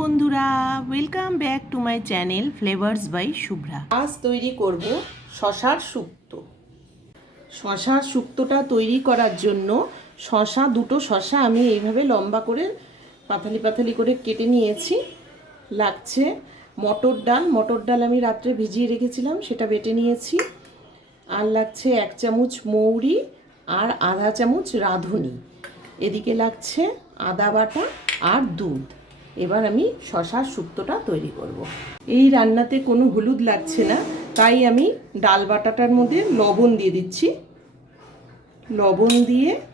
বন্ধুরা, welcome back to my channel flavours by Shubhra. আজ তৈরি করব শশার শুক্তো। শশার শুক্তোটা তৈরি করার জন্য দুটো শশা আমি এইভাবে লম্বা করে পাতালি পাতালি করে কেটে নিয়েছি। লাগছে মটর ডাল আমি রাত্রে ভিজিয়ে রেখেছিলাম, সেটা বেটে নিয়েছি। আর লাগছে 1 চামচ মৌরি আর আধা চামচ রাঁধুনি। এদিকে লাগছে আদা বাটা আর দুধ। এবার আমি শশার শুক্তোটা তৈরি করব। এই রান্নাতে কোনো হলুদ লাগছে না, তাই আমি ডাল বাটাটার মধ্যে লবণ দিয়ে দিচ্ছি। লবণ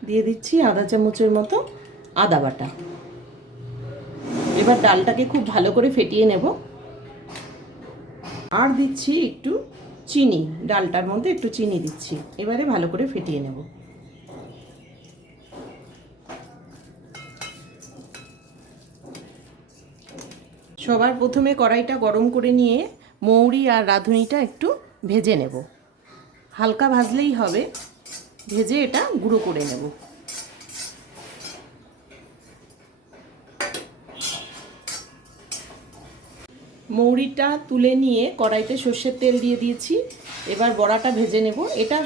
দিয়ে দিচ্ছি আধা চামচের মতো আদা বাটা। এবার ডালটাকে খুব ভালো করে ফেটিয়ে নেব। আর দিচ্ছি একটু চিনি, ডালটার মধ্যে একটু চিনি দিচ্ছি। এবারে ভালো করে ফেটিয়ে নেব। সবার প্রথমে কড়াইটা গরম করে নিয়ে মৌরি আর রাঁধুনিটা একটু ভেজে নেব। হালকা ভাজলেই হবে, ভেজে এটা গুঁড়ো করে নেব। মৌরিটা তুলে নিয়ে কড়াইতে সর্ষের তেল দিয়ে দিয়েছি। এবার বড়াটা ভেজে নেব। এটা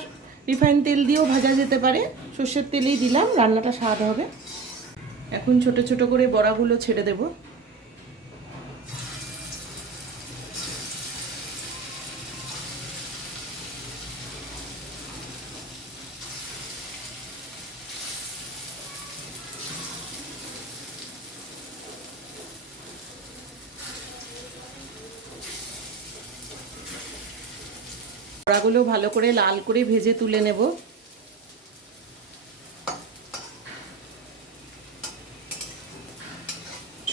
রিফাইন তেল দিয়েও ভাজা যেতে পারে, সর্ষের তেলেই দিলাম, রান্নাটা স্বাদ হবে। এখন ছোট ছোট করে বড়াগুলো ছেড়ে দেব। বড়াগুলো ভালো করে লাল করে ভেজে তুলে নেব।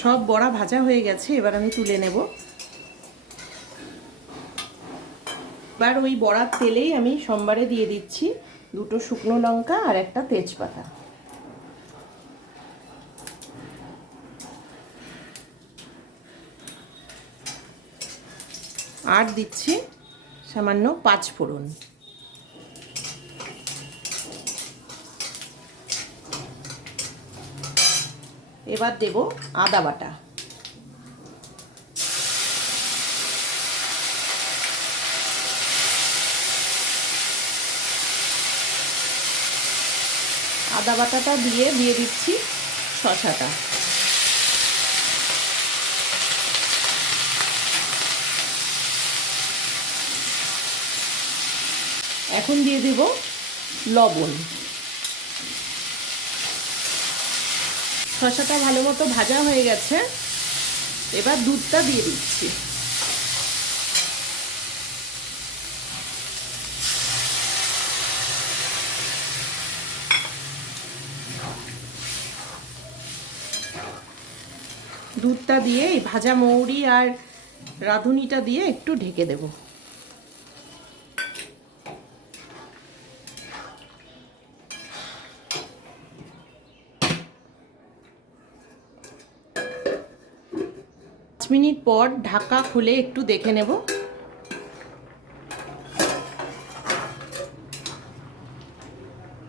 সব বড়া ভাজা হয়ে গেছে, এবার আমি তুলে নেব। এবার ওই বড়ার তেলেই আমি সোমবারে দিয়ে দিচ্ছি 2টো শুকনো লঙ্কা আর একটা তেজপাতা। আর দিচ্ছি সামান্য 5 ফোড়ন। এবার দেব আদা বাটা। আদা বাটাটা দিয়ে দিচ্ছি শসাটা। এখন দিয়ে দেব লবণ। শসাটা ভালো মতো ভাজা হয়ে গেছে, এবার দুধটা দিয়ে দিচ্ছি। দুধটা দিয়ে এই ভাজা মৌরি আর রাঁধুনিটা দিয়ে একটু ঢেকে দেব। মিনিট পর ঢাকা খুলে একটু দেখে নেব।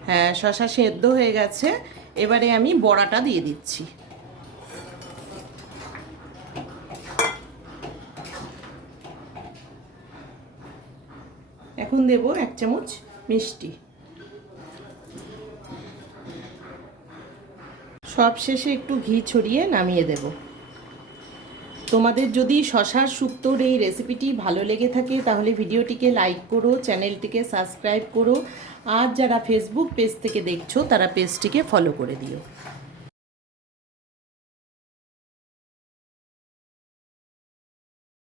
হ্যাঁ, শসা সেদ্ধ হয়ে গেছে। এবারে আমি বড়াটা দিয়ে দিচ্ছি। এখন দেব 1 চামচ মিষ্টি। সব শেষে একটু ঘি ছড়িয়ে নামিয়ে দেব। তোমাদের যদি শশার শুক্তোর এই রেসিপিটি ভালো লেগে থাকে তাহলে ভিডিওটিকে লাইক করো, চ্যানেলটিকে সাবস্ক্রাইব করো, আর যারা ফেসবুক পেজ থেকে দেখছো তারা পেজটিকে ফলো করে দিও।